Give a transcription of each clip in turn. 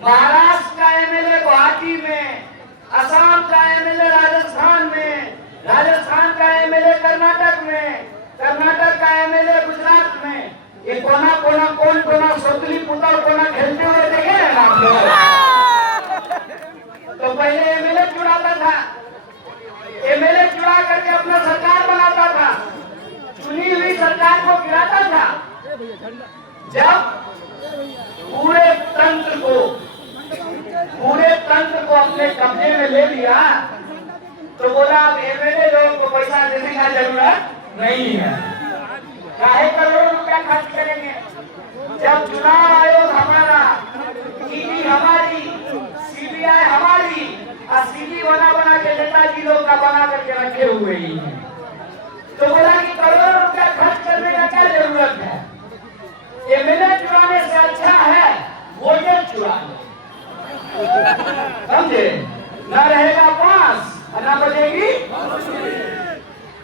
महाराष्ट्र का एमएलए गुवाहाटी में, असम का एमएलए राजस्थान में, राजस्थान का एमएलए कर्नाटक में, कर्नाटक का एमएलए गुजरात में। ये कोना कोना कौन कोना सोतली पुता कोना खेलते हुए देखे हैं ना आप लोग। तो पहले एमएलए चुराता था, एमएलए चुरा करके अपना सरकार बनाता था, चुनी हुई सरकार को गिराता था। जब पूरे तंत्र को अपने कब्जे में ले लिया तो बोला अब एमएलए लोगों को पैसा देने का जरूरत नहीं है, काहे करोड़ों रुपया खर्च करेंगे। जब चुनाव आयोग हमारा, ईडी हमारी, सीबीआई हमारी, और सीडी बना के नेताजी लोग का बना करके रखे हुए ही है, तो बोला कि करोड़ों रुपया खर्च करने का क्या जरूरत है। एमएलए चुराने से अच्छा है वोटें चुराने, समझे। न रहेगा पास न बजेगी।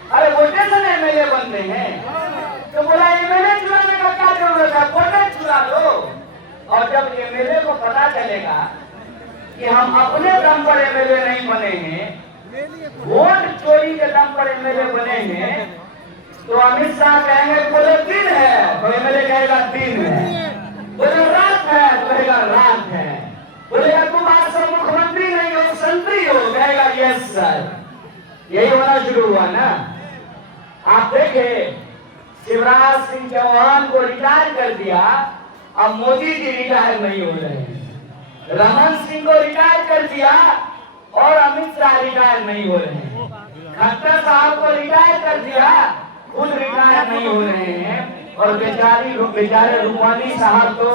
अरे वोटें से एमएलए बनते हैं, तो बोला एमएलए चुराने का क्या जरूरत है, वोटें चुरा लो। और जब एमएलए को पता चलेगा कि हम अपने दम पर एमएलए नहीं बने हैं, वोट चोरी के दम पर एमएलए बने हैं, तो अमित शाह कहेंगे बोले दिन है, तो एमएलए कहेगा दिन है। बोले रात है, तो कहेगा रात है। बोलेगा तुम आज से मुख्यमंत्री नहीं हो, संतरी हो, कहेगा यस सर। यही होना शुरू हुआ ना। आप देखे शिवराज सिंह चौहान को रिटायर कर दिया, अब मोदी जी रिटायर नहीं हो रहे हैं। रमन सिंह को रिटायर कर दिया और अमित शाह रिटायर नहीं हो रहे हैं। खट्टर साहब को रिटायर कर दिया, खुद रिटायर नहीं हो रहे हैं। और बेचारे रूपानी साहब तो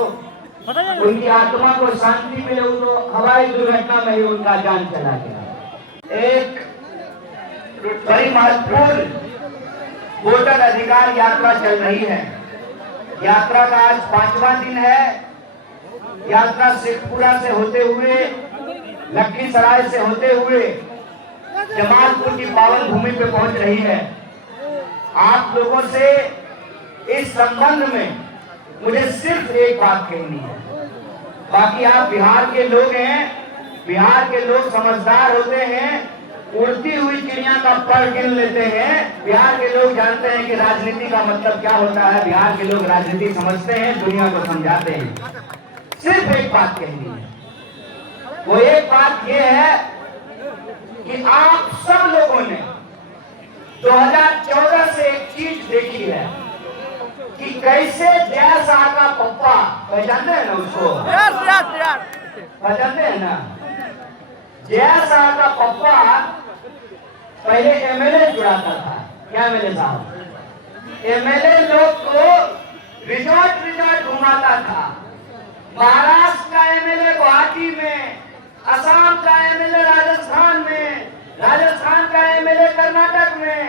उनकी आत्मा को शांति मिले, तो हवाई दुर्घटना में ही उनका जान चला गया। एक बड़ी महत्वपूर्ण वोटर अधिकार यात्रा चल रही है। यात्रा का आज 5वां दिन है। यात्रा शेखपुरा से होते हुए, लखीसराय से होते हुए जमालपुर की पावन भूमि पे पहुंच रही है। आप लोगों से इस संबंध में मुझे सिर्फ एक बात कहनी है। बाकी आप बिहार के लोग हैं, बिहार के लोग समझदार होते हैं, उड़ती हुई चिड़िया का पर गिन लेते हैं। बिहार के लोग जानते हैं कि राजनीति का मतलब क्या होता है। बिहार के लोग राजनीति समझते हैं, दुनिया को समझाते हैं। सिर्फ एक बात कहनी है, वो एक बात ये है कि आप सब लोगों ने 2014 से एक चीज देखी है कि कैसे जय शाह का पप्पा, पहचानते हैं ना उसको, पहचानते हैं ना। जय शाह का पप्पा पहले एमएलए चुराता था। क्या एमएलए साहब, एमएलए लोग को रिजॉर्ट घुमाता था। महाराष्ट्र का एमएलए गुवाहाटी में, असम का एमएलए राजस्थान में, राजस्थान का एमएलए कर्नाटक में,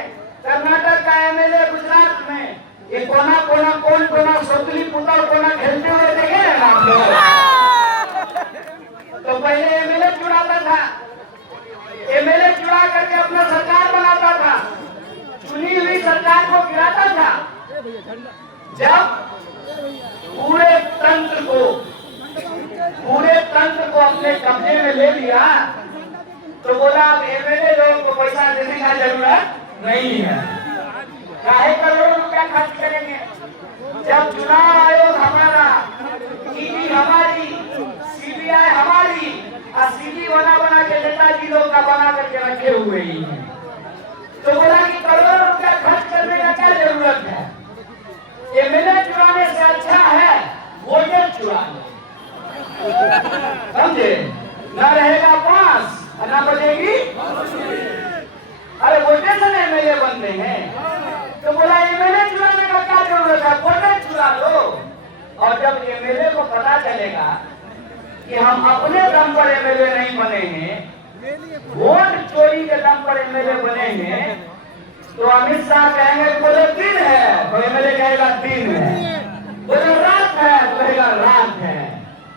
कर्नाटक का एमएलए गुजरात में। ये कोना कोना कौन कोना सोतली पुता कोना खेलते हुए देखे हैं ना आप लोग। तो पहले एमएलए चुराता था, एमएलए चुरा करके अपना सरकार बनाता था, चुनी हुई सरकार को गिराता था। जब पूरे तंत्र को अपने कब्जे में ले लिया तो बोला अब एमएलए लोगों को पैसा देने का जरूरत नहीं है, काहे करोड़ों रुपया खर्च करेंगे। जब चुनाव आयोग हमारा, ईडी हमारी, सीबीआई हमारी, और सीडी बना के नेताजी लोग का बना करके रखे हुए ही है, तो बोला कि करोड़ों रुपया खर्च करने का क्या जरूरत है। एमएलए चुराने से अच्छा है वोटें चुराने, समझे। न रहेगा पास न बजेगी। अरे वोटें से एमएलए बनते हैं, तो बोला एमएलए चुराने का क्या जरूरत है, वोटें चुरा लो। और जब एमएलए को पता चलेगा कि हम अपने दम पर एमएलए नहीं बने हैं, वोट चोरी के दम पर एमएलए बने हैं, तो अमित शाह कहेंगे बोले दिन है, तो एमएलए कहेगा दिन है। बोले रात है, तो कहेगा रात है।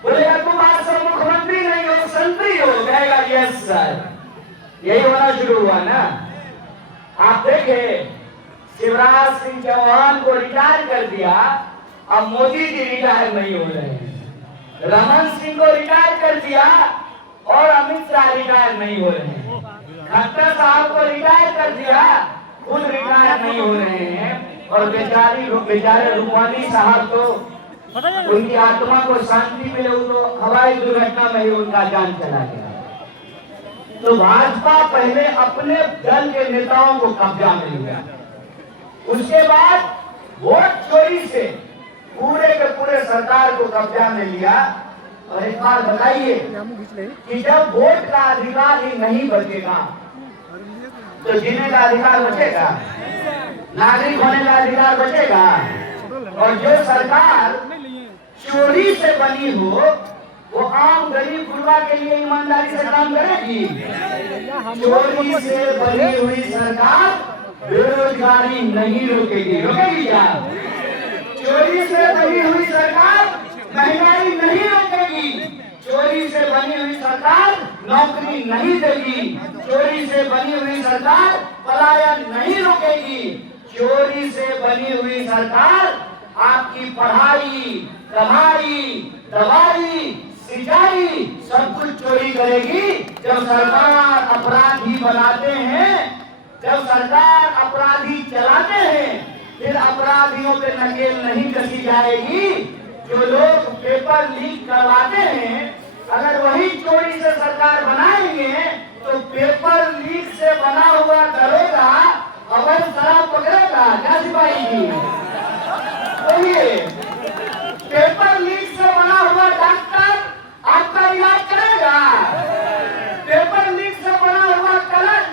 बोलेगा तुम आज से मुख्यमंत्री नहीं हो, संतरी हो, कहेगा यस सर। यही होना शुरू हुआ ना। आप देखे शिवराज सिंह चौहान को रिटायर कर दिया, अब मोदी जी रिटायर नहीं हो रहे हैं। रमन सिंह को रिटायर कर दिया और अमित शाह रिटायर नहीं हो रहे हैं। खट्टर साहब को रिटायर कर दिया, खुद रिटायर नहीं हो रहे हैं। और बेचारे रूपानी साहब तो उनकी आत्मा को शांति मिले, तो हवाई दुर्घटना में ही उनका जान चला गया। तो भाजपा पहले अपने दल के नेताओं को कब्जा में लिया, उसके बाद वोट चोरी से पूरे के पूरे सरकार को कब्जा में लिया। और एक बार बताइए कि जब वोट का अधिकार ही नहीं बचेगा तो जीने का अधिकार बचेगा, नागरिक होने का अधिकार बचेगा। और जो सरकार चोरी से बनी हो वो आम गरीब गुरबा के लिए ईमानदारी से काम करेगी? चोरी से बनी हुई सरकार बेरोजगारी नहीं रोकेगी, रोकेगी क्या? चोरी से बनी हुई सरकार महंगाई नहीं रोकेगी, चोरी से बनी हुई सरकार नौकरी नहीं देगी, चोरी से बनी हुई सरकार पलायन नहीं रोकेगी, चोरी से बनी हुई सरकार आपकी पढ़ाई, कमाई, दवाई, सिंचाई सब कुछ चोरी करेगी। जब सरकार अपराधी बनाते हैं, जब सरकार अपराधी चलाते हैं, फिर अपराधियों पे नकेल नहीं कसी जाएगी। जो लोग पेपर लीक करवाते हैं, अगर वही चोरी से सरकार बनाएंगे तो पेपर लीक से बना हुआ दरोगा अगर शराब पकड़ेगा क्या सिपाही जी? पेपर लीक से बना हुआ डॉक्टर आपका इलाज करेगा? पेपर लीक से बना हुआ कलश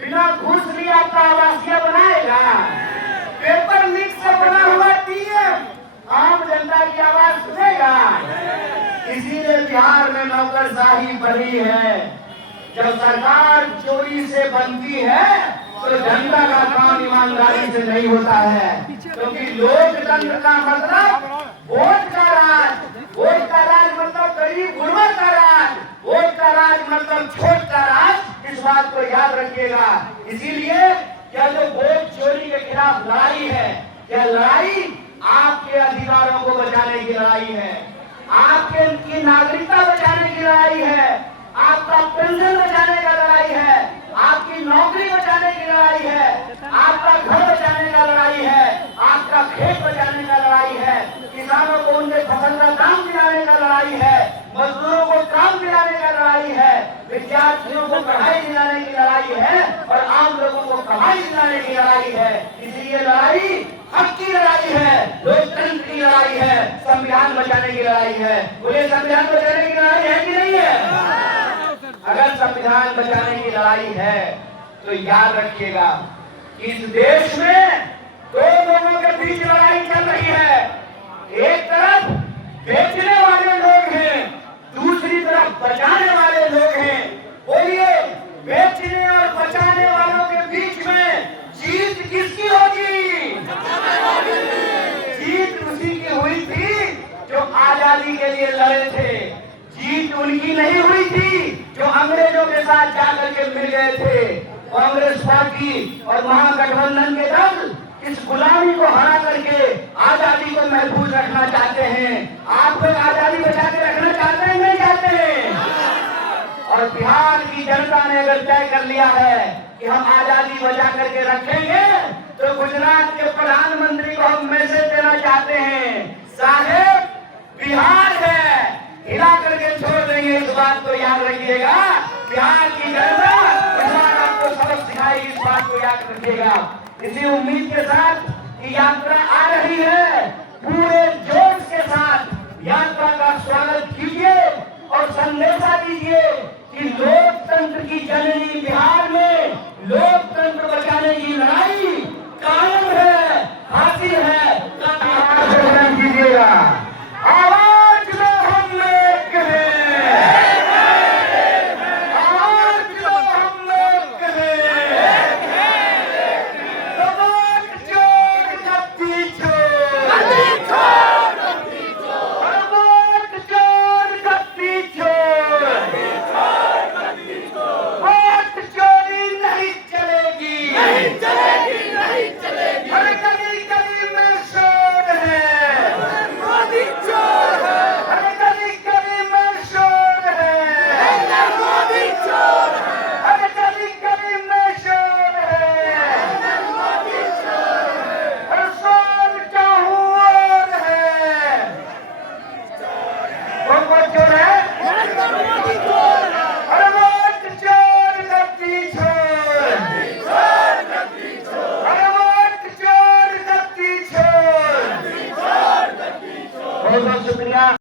बिना घूस लिए आपका आवासीय बनाएगा? पेपर लीक से बना हुआ डीएम आम जनता की आवाज सुनेगा? इसीलिए बिहार में नौकरशाही बढ़ी है। जब सरकार चोरी से बनती है तो जनता का काम ईमानदारी से नहीं होता है, क्योंकि लोकतंत्र का मतलब वोट का राज, वोट का राज मतलब गरीब गुरबा का राज, वोट का राज मतलब छोट का राज। इस बात को याद रखिएगा। इसीलिए यह जो वोट चोरी के खिलाफ लड़ाई है, यह लड़ाई आपके अधिकारों को बचाने की लड़ाई है, आपके नागरिकता बचाने की लड़ाई है, आपका पेंशन बचाने का लड़ाई है, आपकी नौकरी बचाने की लड़ाई है, आपका घर बचाने का लड़ाई है, आपका खेत बचाने का लड़ाई है, किसानों को उनके फसल का दाम दिलाने का लड़ाई है, मजदूरों को काम दिलाने का लड़ाई है, विद्यार्थियों को पढ़ाई दिलाने की लड़ाई है और आम लोगों को कमाई दिलाने की लड़ाई है। इसलिए लड़ाई हक की लड़ाई है, लोकतंत्र की लड़ाई है, संविधान बचाने की लड़ाई है। बोले संविधान बचाने की लड़ाई है कि नहीं है? अगर संविधान बचाने की लड़ाई है तो याद रखिएगा कि इस देश में दो लोगों के बीच लड़ाई चल रही है। एक तरफ बेचने वाले लोग हैं, दूसरी तरफ बचाने वाले लोग हैं। बोलिए, बेचने और बचाने वालों के बीच में जीत किसकी होगी? जीत उसी की हुई थी जो आजादी के लिए लड़े थे। जीत उनकी नहीं हुई थी जो अंग्रेजों के साथ जाकर के मिल गए थे। कांग्रेस पार्टी और महागठबंधन के दल इस गुलामी को हरा करके आजादी को महफूज रखना चाहते हैं। आप लोग आजादी बचा के रखना चाहते हैं, नहीं चाहते हैं? और बिहार की जनता ने अगर तय कर लिया है कि हम आजादी बचा करके रखेंगे, तो गुजरात के प्रधानमंत्री को हम मैसेज देना चाहते हैं, साहेब बिहार है, हिला करके छोड़ देंगे। इस बात को याद रखिएगा। बिहार की जनता इस बार आपको सबक सिखाएगी, इस बात को याद रखिएगा। इसी उम्मीद के साथ कि यात्रा आ रही है, पूरे जोश के साथ यात्रा का स्वागत कीजिए और संदेशा दीजिए कि लोकतंत्र की जननी बिहार में लोकतंत्र बचाने की लड़ाई कायम